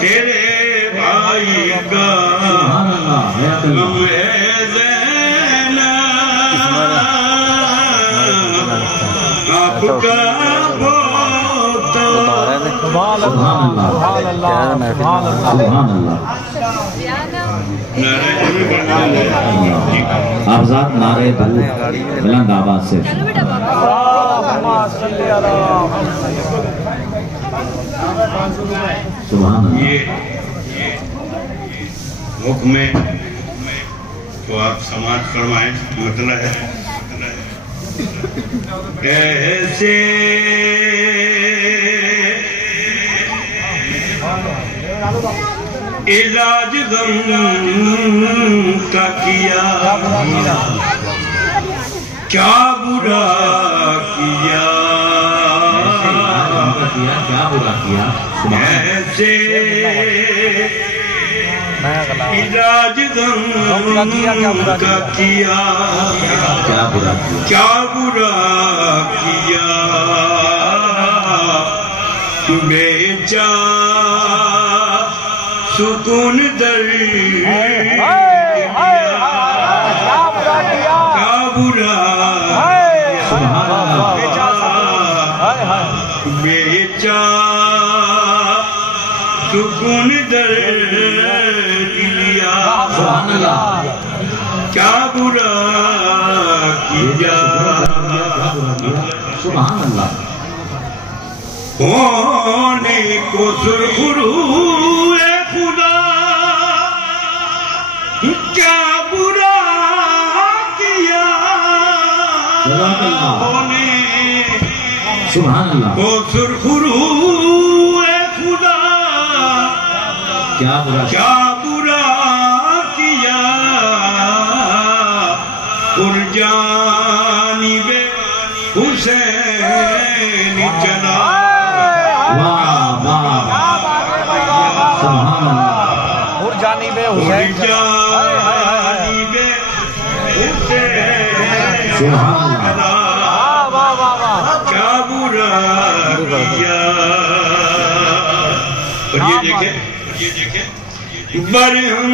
تیرے بھائی کا غم ہے زینب آپ کا آزاد نعرے بلند آواز سے یہ حکم تو آپ سماعت فرمائیں مطلب ہے ایسے علاج غم کا کیا کیا برا کیا ایسے علاج غم کا کیا کیا برا کیا بیچا سکون در کیا برا بیچا سکون در دیا کیا برا کیا سبحان اللہ ہونے کو سرخرو خدا کیا برا کیا سبحان اللہ کو سرخرو خدا کیا برا کیا پر جانب حسین چلا سبحان اللہ اور جانب حسین کیا برا کیا اور یہ دیکھیں برہم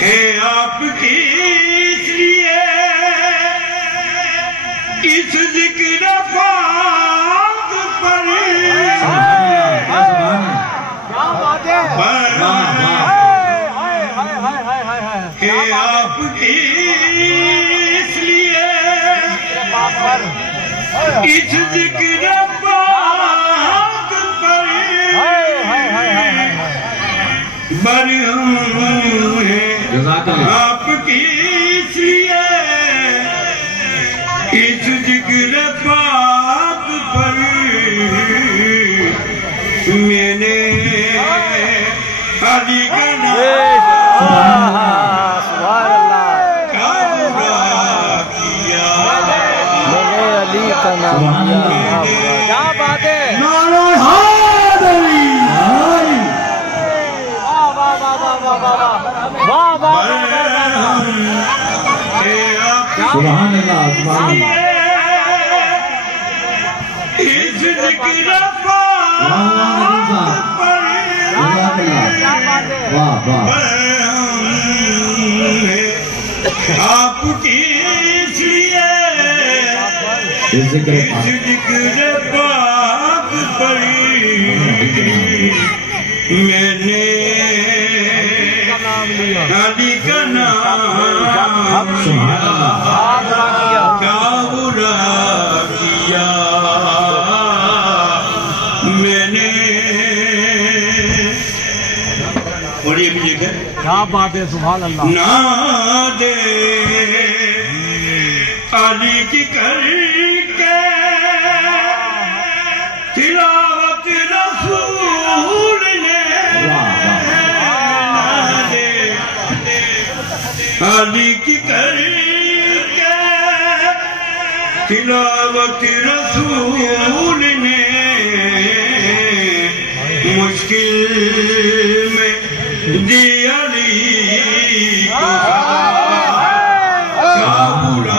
ہے آپ کی اس لیے اس ذکر فاق پر ہے آپ کی اس لیے اس ذکر پاک پر برہم ہے آپ کی اس لیے اس ذکر پاک پر میں نے علی کا نام کیا بات ہے نعرہ حیدری سبحان اللہ سبحان اللہ اس ذکر پاک پر آپ کی اس لیے اس ذکر پاک پر میں نے علی کا نام کیا برا کیا میں نے اور یہ بھی دیکھیں کیا بات ہے سبحان اللہ نادے علی کی کر کے تلاوت رسول نے نادے علی کی کر کے تلاوت رسول نے مشکل میں دی علی کو کیا برا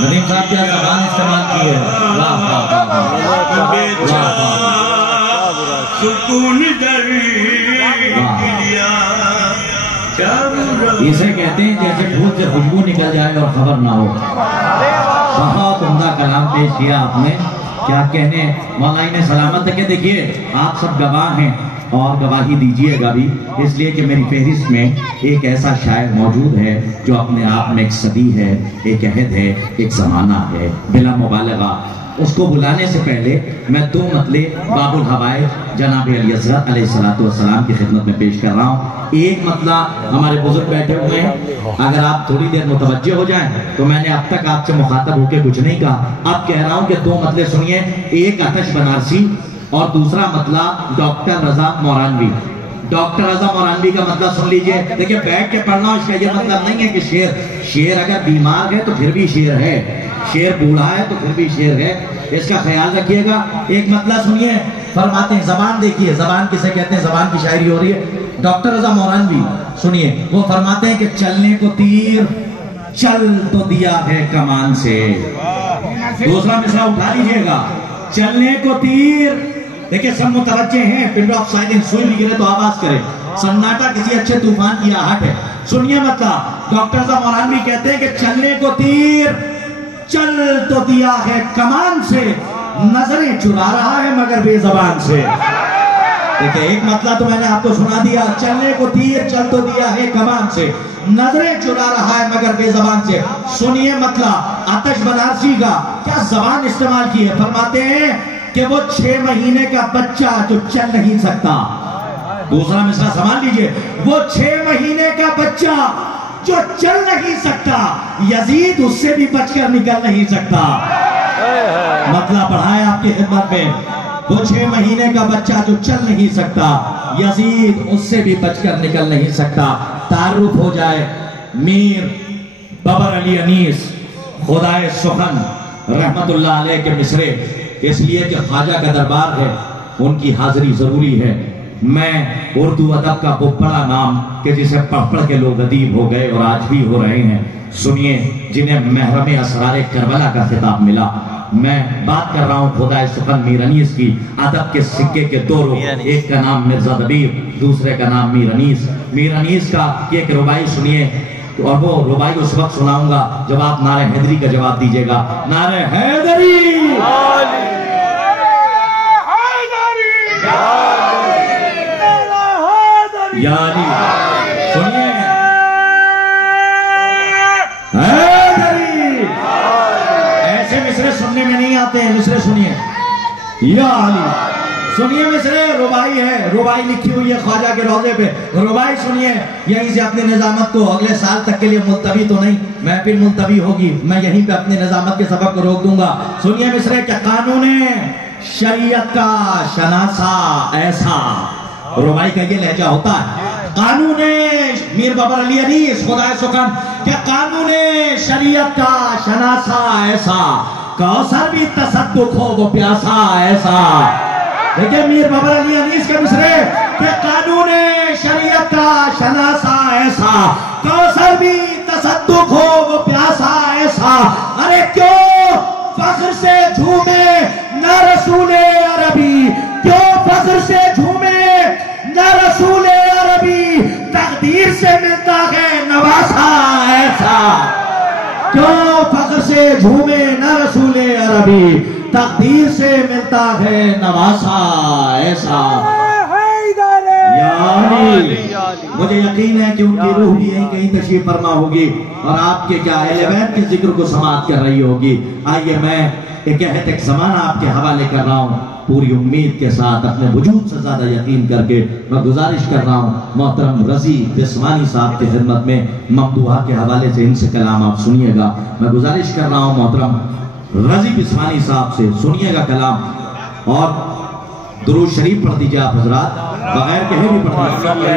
ندیم صاحب کیا زبان استعمال کی ہے. اسے کہتے ہیں جیسے پھول سے خوشبو نکل جائے اور خبر نہ ہو. بہت عمدہ کلام پیش کیا آپ نے. کیا کہنے مولا انہیں سلامت ہے کہ دیکھیے آپ سب گواہ ہیں اور گواہی دیجیے گا بھی، اس لیے کہ میری فہرست میں ایک ایسا شاعر موجود ہے جو اپنے آپ میں ایک صدی ہے، ایک عہد ہے، ایک زمانہ ہے بلا مبالغہ. اس کو بلانے سے پہلے میں دو مطلے باب الحوائج جناب علی حضرت علیہ السلام کی خدمت میں پیش کر رہا ہوں. ایک مطلع ہمارے بزرگ بیٹھے ہوئے ہیں، اگر آپ تھوڑی دیر متوجہ ہو جائیں تو میں نے اب تک آپ سے مخاطب ہو کے کچھ نہیں کہا، اب کہہ رہا ہوں کہ دو مطلے سنیے. ایک آتش بنارسی اور دوسرا مطلع ڈاکٹر رضا مورانوی. ڈاکٹر رضا مورانوی کا مطلب سن لیجئے. دیکھیں بیٹھ کے پڑھنا، اس کا یہ مطلب نہیں ہے کہ شیر اگر بیمار ہے تو پھر بھی شیر ہے، شیر بوڑھا ہے تو پھر بھی شیر ہے، اس کا خیال رکھیے گا. ایک مطلب سنیے. فرماتے ہیں زبان، دیکھیے زبان کسے کہتے ہیں، زبان کی شاعری ہو رہی ہے. ڈاکٹر رضا مورانوی سنیے، وہ فرماتے ہیں کہ چلنے کو تیر چل تو دیا ہے کمان سے. دوسرا مصرع اٹھا لیجئے گا. چلنے کو تیر، دیکھیں سب متوجہ ہیں، پن آف سائلنس سوئی بھی گرے تو آواز کرے. سناٹا کسی اچھے طوفان کی آہٹ ہے. سنیے مطلب ڈاکٹر رضا مورانوی کہتے ہیں کہ چلنے کو تیر چل تو دیا ہے کمان سے، نظریں چرا رہا ہے مگر بے زبان سے. دیکھیں ایک مطلب تو میں نے آپ کو سنا دیا. چلنے کو تیر چل تو دیا ہے کمان سے، نظریں چرا رہا ہے مگر بے زبان سے. سنیے مطلب آتش بنارسی کا کیا زبان استعمال کی ہے. فرماتے ہیں کہ وہ 6 مہینے کا بچہ جو چل نہیں سکتا. دوسرا مصرع سمجھ لیجئے. وہ 6 مہینے کا بچہ جو چل نہیں سکتا، یزید اس سے بھی بچ کر نکل نہیں سکتا. مطلب پڑھائے آپ کی خدمت میں. وہ 6 مہینے کا بچہ جو چل نہیں سکتا، یزید اس سے بھی بچ کر نکل نہیں سکتا. تعارف ہو جائے. میر بابر علی انیس خدائے سخن رحمت اللہ علیہ کے مصرے، اس لیے کہ خواجہ کا دربار ہے، ان کی حاضری ضروری ہے. میں اردو ادب کا وہ بڑا نام کہ جسے پڑھ پڑھ کے لوگ ادیب ہو گئے اور آج بھی ہو رہے ہیں، سنیے، جنہیں محرم اسرار کربلا کا خطاب ملا. میں بات کر رہا ہوں خدائے سخن میر انیس کی. ادب کے سکے کے 2 رخ، ایک کا نام مرزا دبیر، دوسرے کا نام میر انیس. میر انیس کا ایک ربائی سنیے، اور وہ ربائی اس وقت سناؤں گا جب آپ نعرہ حیدری کا جواب دیجئے گا. نعرہ حیدری، یا علی. سنیے حیدری. ایسے مصرے سننے میں نہیں آتے ہیں. مصرے سنیے. یا علی. سنیے مصرے ربائی ہے، ربائی لکھی ہوئی ہے خواجہ کے روضے پہ. ربائی سنیے. یہیں سے اپنی نظامت کو اگلے سال تک کے لیے ملتوی تو نہیں، محفل ملتوی ہوگی، میں یہیں پہ اپنی نظامت کے سبق کو روک دوں گا. سنیے مصرے کہ قانون شریعت کا شناسا ایسا. ربائی کا یہ لہجہ ہوتا ہے. قانون میر بابر علی انیس خدائے سخن کہ قانون شریعت کا شناسا ایسا، کوثر بھی تصدق ہو وہ پیاسا ایسا. دیکھیں میر بابر علی انیس کے مصرے کہ قانون شریعت کا شناسا ایسا، کوثر بھی تصدق ہو وہ پیاسا ایسا. ارے کیوں فخر سے جھومے نہ رسول عربی، کیوں فخر سے جھومے نہ رسول عربی، تقدیر سے ملتا ہے نواسا ایسا. کیوں فخر سے جھومے نہ رسول عربی، تقدیر سے ملتا ہے نواسا ایسا. مجھے یقین ہے کہ ان کی روح بھی یہیں کہیں تشریف فرما ہوگی اور آپ کے کیا اہل بیت کے ذکر کو سماعت کر رہی ہوگی. آئیے میں ایک عہد ایک زمانہ آپ کے حوالے کر رہا ہوں، پوری امید کے ساتھ، اپنے وجود سے زیادہ یقین کر کے میں گزارش کر رہا ہوں محترم رضی بسوانی صاحب کی خدمت میں ممدوحہ کے حوالے سے ان سے کلام آپ سنیے گا. میں گزارش کر رہا ہوں محترم رضی بسوانی صاحب سے سنیے گا کلام، اور درود شریف پڑھ دیجئے آپ حضرات، بغیر کہے بھی پڑھ دیجئے.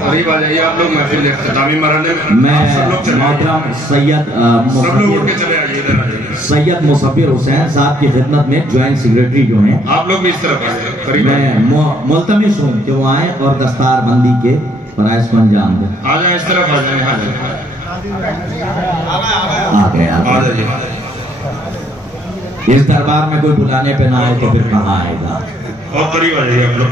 قریب آ جائیے آپ لوگ محفل اختتامی مرحلے میں محترم سید مصفر حسین صاحب کی خدمت میں جوائنٹ سیکریٹری جو ہیں، آپ لوگ بھی اس طرف آئیے. میں ملتمس ہوں کہ وہ آئیں اور دستار بندی کے فرائض کو انجام دیں. آ جائیں اس طرف، آ جائیں. آ گئے. اس دربار میں کوئی بلانے پہ نہ آئے تو پھر کہاں آئے گا؟ اور قریب آ جائیے آپ لوگ.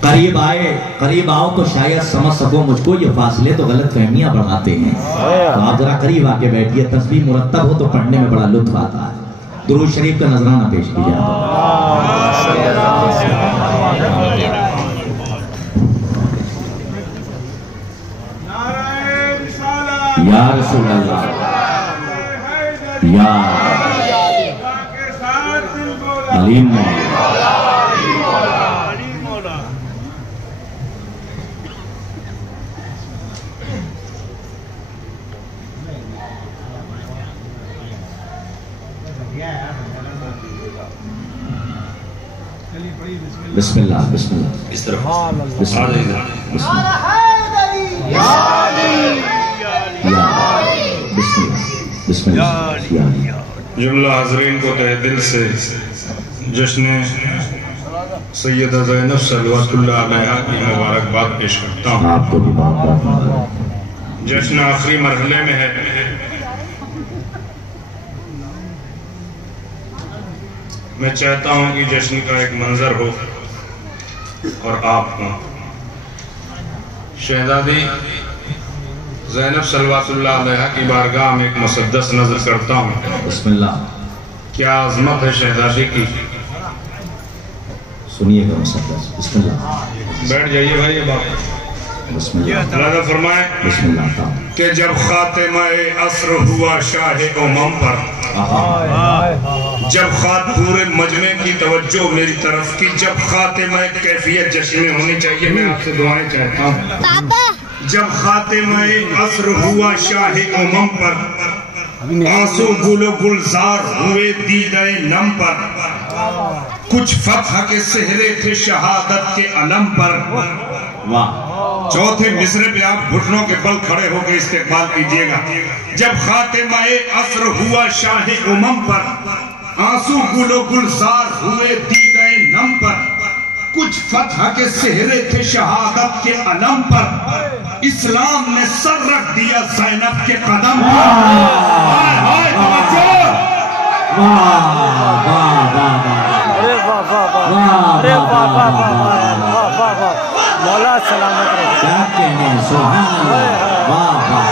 قریب آئے، قریب آؤ تو شاید سمجھ سکو مجھ کو. یہ فاصلے تو غلط فہمیاں بڑھاتے ہیں. تو آپ ذرا قریب آ کے بیٹھیے. تسبیح مرتب ہو تو پڑھنے میں بڑا لطف آتا ہے. درود شریف کا نذرانہ پیش کیجیے. یا رسول اللہ، یا علیم مولا. بسم اللہ، بسم اللہ. اس طرف بسم اللہ، بسم اللہ. یا بسم اللہ، بسم اللہ. یا جملہ حاضرین کو تہ دل سے جشن سیدہ زینب صلوات اللہ علیہا کی مبارکباد پیش کرتا ہوں. آپ کو بھی بہت بہت مبارک. جشن آخری مرحلے میں ہے. میں چاہتا ہوں کہ جشن کا ایک منظر ہو اور آپ ہوں. شہزادی زینب صلوات اللہ علیہا کی بارگاہ میں ایک مسدس نظر کرتا ہوں. بسم اللہ. کیا عظمت ہے شہزادی کی. سنیے گا مسدس. بسم اللہ. بیٹھ جائیے بھائی. یہ بات بسم اللہ. اللہ فرمائے بسم اللہ. کہ جب خاتمہ عصر ہوا شاہ امم پر، جب پورے مجمع کی توجہ میری طرف کی، جب خاتمہ کیفیت جشن میں ہونی چاہیے. میں آپ سے دعائیں چاہتا ہوں. جب خاتمہ عصر ہوا شاہ امم پر، آنسو گل و گلزار ہوئے دیدہ نم پر، کچھ فتح کے سہرے تھے شہادت کے علم پر. واہ. چوتھے مصرے پہ آپ گھٹنوں کے بل کھڑے ہو کے استقبال کیجئے گا. جب خاتمہ عصر ہوا شاہ امم پر، آنسو گل و گلزار ہوئے دیدہ نم پر، کچھ فتح کے سہرے تھے شہادت کے علم پر، اسلام نے سر رکھ دیا زینب کے قدم پر. مولا سلامت رہے. کیا کہنے. سبحان اللہ. واہ واہ.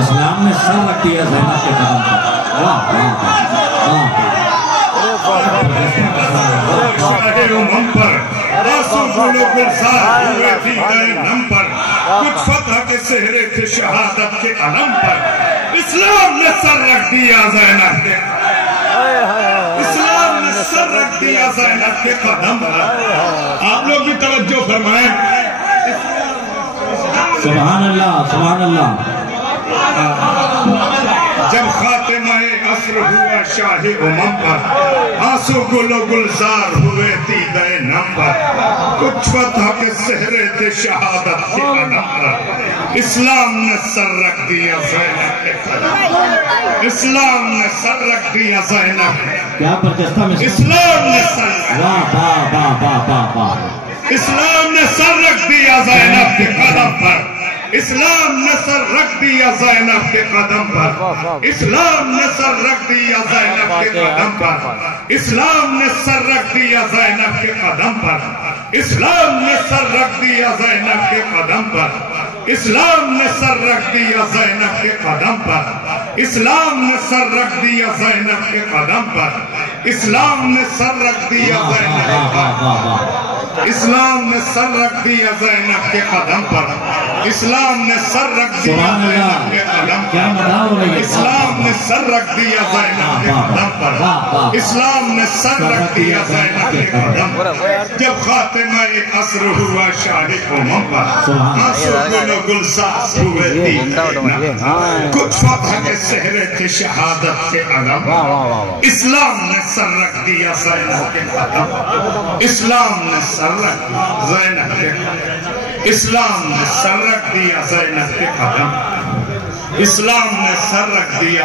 اسلام نے سر رکھ دیا زینب کے قدم پر. واہ واہ واہ. شاہ امم پر، آنسو گل و گلزار ہوئے دیدہ نم پر، کچھ فتح کے سہرے تھے شہادت کے علم پر، اسلام نے سر رکھ دیا زینب کے، اسلام نے سر رکھ دیا زینب کے قدم پر. آپ لوگ بھی توجہ فرمائیں. سبحان اللہ، سبحان اللہ. جب خاتمہ عصر ہوا شاہ امم پر، آنسو گل و گلزار ہوئے دیدہ نم پر، کچھ فتح کے سہرے تھے شہادت کے علم پر، اسلام نے سر رکھ دیا زینب کے قدم پر. اسلام نے سر رکھ دیا زینب. کیا برجستہ میں اسلام نے سر، واہ واہ واہ واہ واہ واہ. اسلام نے سر رکھ دیا زینب کے قدم پر. اسلام نے سر رکھ دیا زینب کے قدم پر. اسلام نے سر رکھ دیا زینب کے قدم پر. اسلام نے سر رکھ دیا زینب کے قدم پر. اسلام نے سر رکھ دیا زینب کے قدم پر. اسلام نے سر رکھ دیا زینب کے قدم پر. اسلام نے سر رکھ دیا زینب کے قدم پر. اسلام نے سر رکھ دیا زینب کے قدم پر. اسلام نے سر رکھ دیا زینب کے قدم پر. اسلام نے سر رکھ دیا زینب کے قدم پر. اسلام نے سر رکھ دیا زینب کے قدم پر. اسلام نے سر رکھ دیا زینب کے قدم پر. جب خاتمہ عصر ہوا شاہ امم پر، آنسو گل و گلزار ہوئے دیدہ نم پر، کچھ فتح کے سہرے تھے شہادت کے علم پر، اسلام نے سر رکھ دیا زینب کے قدم پر. اسلام نے سر رکھ دیا زینب کے قدم. اسلام نے سر رکھ دیا زینب کے قدم. اسلام نے سر رکھ دیا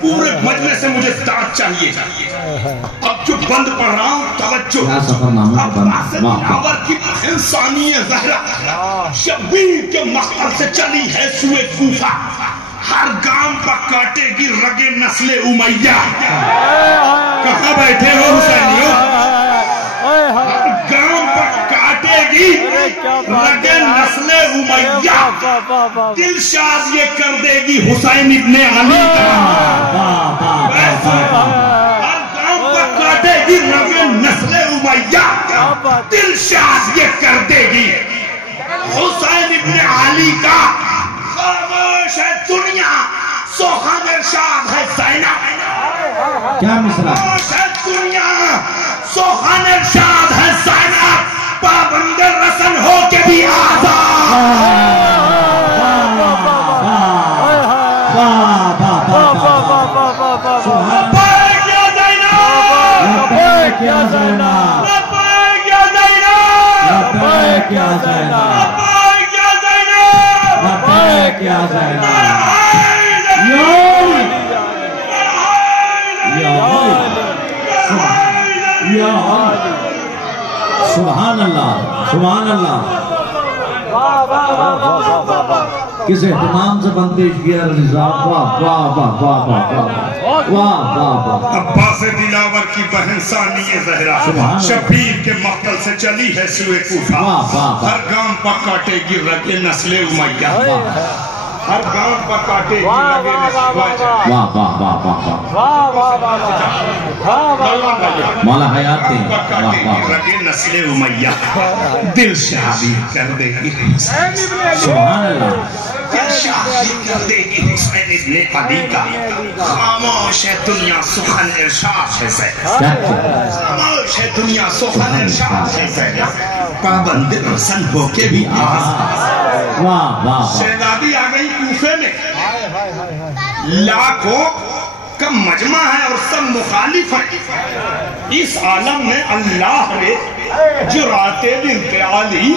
پورے مجمع سے مجھے اطاعت چاہیے. اب جو بند پڑھ رہا ہوں توجہ. عباس دلاور کی بہن ثانیہ زہرا شبیر کے مقتل سے چلی ہے سوئے کوفہ. ہر گام پر کاٹے گی رگے نسل امیہ. کہاں بیٹھے ہو حسینیوں؟ ہر گام پر کاٹے گی رگے نسل امیہ. دلشاد یہ کر دے گی حسین ابن علی کا. ہر گام پر کاٹے گی رگے نسل امیہ. دلشاد یہ کر دے گی حسین ابن علی کا. خاموش ہے دنیا سوخن ارشاد ہے زینب. کیا مصرع؟ خاموش ہے دنیا سوخن ارشاد ہے زینب. پابند رسن ہو کے بھی آزاد. لبیک یا زینب، لبیک یا زینب، لبیک یا زینب، لبیک یا زینب، لبیک یا زینب، لبیک یا زینب. سبحان اللہ، سبحان اللہ. کس اہتمام سے بندش کیا رضا. واہ واہ واہ واہ واہ واہ واہ واہ. عباس دلاور کی بہن ثانیہ زہرا شبیر کے مقتل سے چلی ہے سوئے کوفہ. ہر گام پر کاٹے گی رگے نسل امیہ. ہر گام پر کاٹے گی رگے نسل امیہ. واہ واہ واہ واہ. مولا حیات دیں. واہ واہ. رگے نسل امیہ. دل شادی کر دے گی سبحان اللہ. دل شادی کر دے گی حسین ابن علی کا. خاموش ہے دنیا سخن ارشاد ہے زینب. خاموش ہے دنیا سخن ارشاد ہے زینب. پابند رسن ہو کے بھی آزاد. واہ واہ. شہزادی آ گئی کوفے میں. لاکھوں کا مجمع ہے اور سب مخالف ہیں. اس عالم میں اللہ نے جرات انتعالی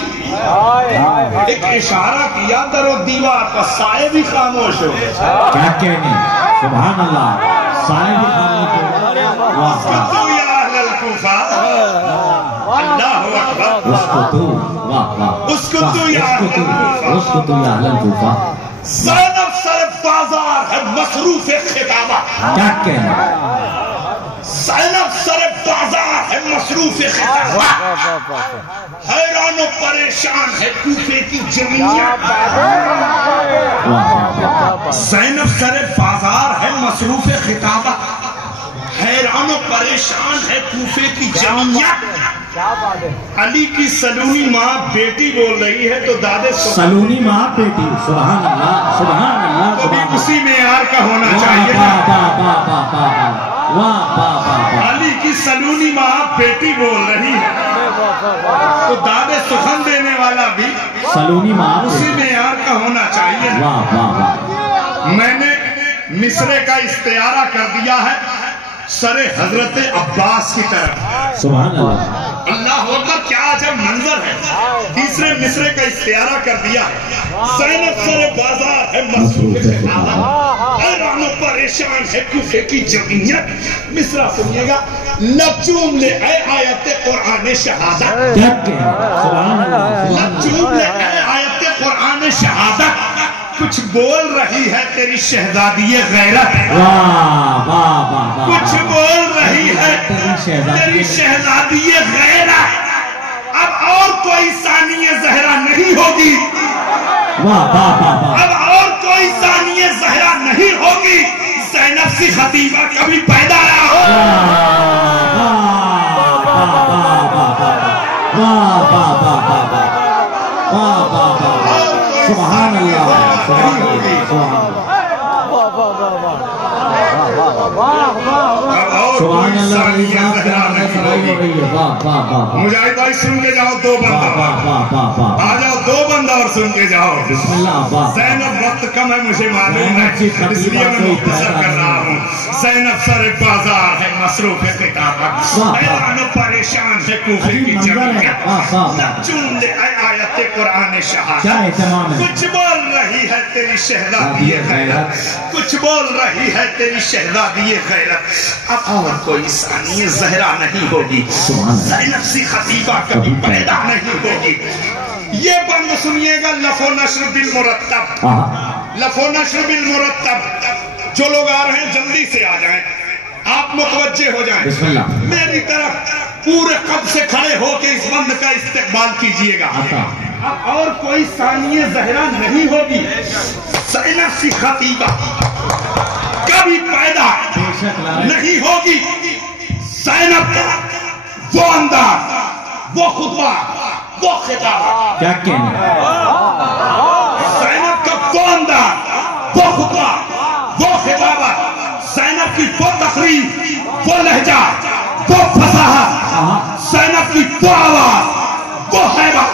ایک اشارہ کیا در و دیوار پر سائے بھی خاموش ہو. کیا کہنے. سبحان اللہ. سائے بھی خاموش ہو. واہ واہ. اسکتو یا اہل الکوفہ. اللہ اکبر. اسکتو. واہ واہ. اسکتو یا اہل الکوفہ. اسکتو یا اہل الکوفہ. زینب سر بازار ہے مصروف خطابہ. کیا کہنے. زینب سر بازار ہے مصروف خطابہ. حیران و پریشان ہے کوفے کی جمعیت. زینب سر بازار ہے مصروف خطابہ. حیران و پریشان ہے کوفے کی جمعیت. علی کی سلونی ماں بیٹی بول رہی ہے تو دادے سلونی ماں بیٹی. سبحان اللہ، سبحان اللہ. تو بھی اسی معیار کا ہونا چاہیے. علی کی سلونی ماں بیٹی بول رہی ہے تو دادے سخن دینے والا بھی سلونی ماں اسی معیار کا ہونا چاہیے. واہ واہ واہ. میں نے مصرے کا استعارہ کر دیا ہے سر حضرت عباس کی طرف. سبحان اللہ. اللہ اکبر. کیا عجب منظر ہے. تیسرے مصرے کا استعارہ کر دیا. زینب سر بازار ہے مصروف خطابہ. حیران و پریشان ہے کوفے کی جمعیت. مصرع سنیے گا. لب چوم لے اے آیت قرآن شہادت. سبحان اللہ. لب چوم لے اے آیت قرآن شہادت. کچھ بول رہی ہے تیری شہزادی غیرت. واہ واہ واہ. کچھ بول رہی ہے تیری شہزادی غیرت. اب اور کوئی ثانیہ زہرا نہیں ہوگی. واہ واہ واہ. اب اور کوئی ثانیہ زہرا نہیں ہوگی. زینب سی خطیبہ کبھی پیدا نہ ہو. سبحان اللہ. سبحان اللہ. مجاہد بھائی سن کے جاؤ. دو بندہ آ جاؤ. دو بندہ اور سن کے جاؤ. زینب وقت کم ہے مجھے معلوم ہے اس لیے میں مختصر کر رہا ہوں. زینب سر بازار ہے مصروف خطابہ. حیران و پریشان ہے کوفے کی جمعیت. لب چوم لے اے آیت خط قرآن شہادت. کیا اہتمام ہے. کچھ بول رہی ہے تیری شہزادی غیرت, کچھ بول رہی ہے تیری شہزادی غیرت. اب اور کوئی ثانی زہرا نہیں ہوگی, زینب سی خطیبہ کبھی پیدا نہیں ہوگی. یہ بند سنیے گا, لف و نشر بالمرتب, لف و نشر بالمرتب. جو لوگ آ رہے ہیں جلدی سے آ جائیں, آپ متوجہ ہو جائیں, میری طرف پورے قد سے کھڑے ہو کے اس بند کا استقبال کیجئے گا. اب اور کوئی ثانی زہرا نہیں ہوگی, زینب سی خطیبہ کبھی پیدا نہیں ہوگی. زینب کا وہ انداز, وہ خطبہ, وہ خطاب, کیا کہنا, زینب کا وہ انداز, وہ خطبہ, وہ خطابت, زینب کی وہ تقریر, وہ لہجہ, وہ فصاحت, زینب کی وہ آواز, وہ حیبت,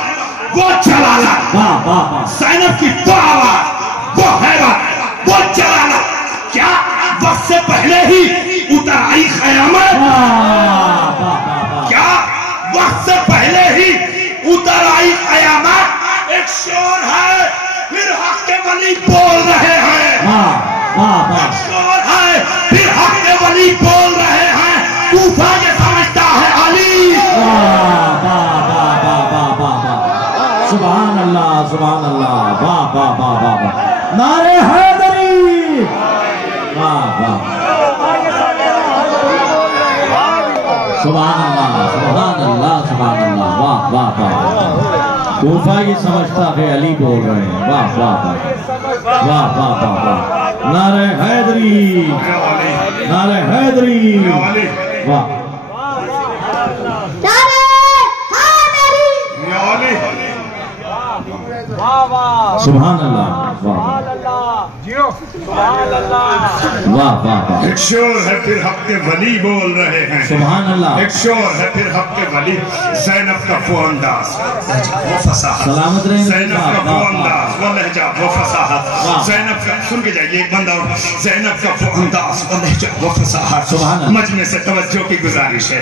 وہ جلالت, زینب کی وہ آواز, وہ حیبت, وہ جلالت. کیا وقت سے پہلے ہی اتر آئی قیامت؟ کیا وقت سے پہلے ہی اتر آئی قیامت؟ ایک شور ہے, پھر حق کے ولی بول رہے ہیں. ایک شور ہے, پھر حق کے ولی بول رہے ہیں. کوفہ یہ سمجھتا ہے علی. سبحان اللہ, سبحان اللہ, واہ واہ واہ واہ, نعرہ حیدری, واہ واہ, سبحان اللہ, سبحان اللہ, سبحان اللہ, واہ واہ واہ. کوفہ یہ سمجھتا ہے علی بول رہے ہیں. واہ واہ واہ, واہ واہ واہ واہ, نعرہ حیدری, نعرہ حیدری, واہ. سبحان اللہ, واہ واہ واہ. ایک شور ہے پھر حق کے ولی بول رہے ہیں. سبحان اللہ. ایک شور ہے پھر حق کے ولی. زینب کا وہ انداز, وہ فصاحت, سلامت رہے. زینب کا وہ انداز, وہ لہجہ, وہ فصاحت. زینب کا, سن کے جائیے ایک بندہ, زینب کا وہ انداز, وہ لہجہ, وہ فصاحت. مجمع سے توجہ کی گزارش ہے.